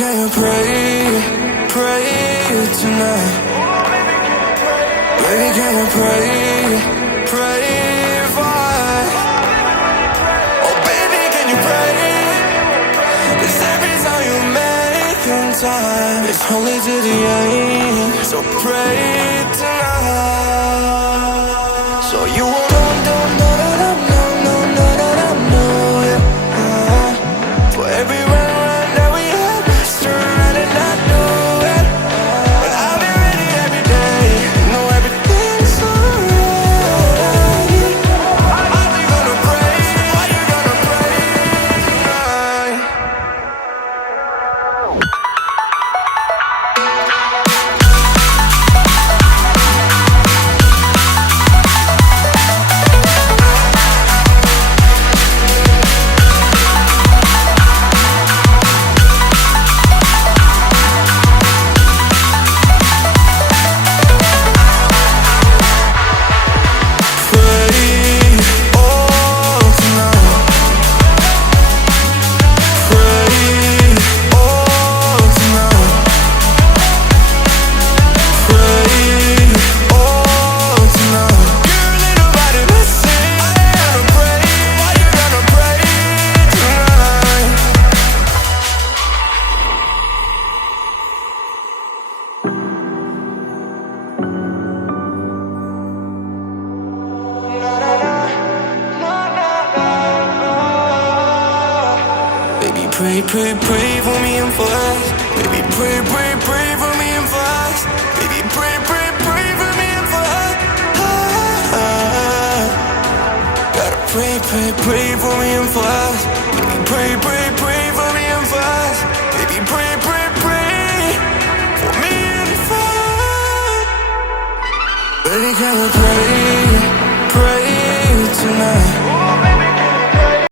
can you pray, pray tonight? Baby, can you pray, pray for? Oh baby, can you pray? 'Cause every time you make in time, it's only to the end. So pray tonight. So you won't for every run that we have, turn around and not do it. But I'll be ready every day. You know everything's alright. Are you gonna pray? Are you gonna pray tonight? Pray, pray, pray for me and for us. Baby, pray, pray, pray for me and for us. Baby, pray, pray, pray for me and for us. Gotta pray, pray, pray for me and for us. Baby, pray, pray, pray for me and for us. Baby, pray, pray, pray for me and for us. Baby, can we pray?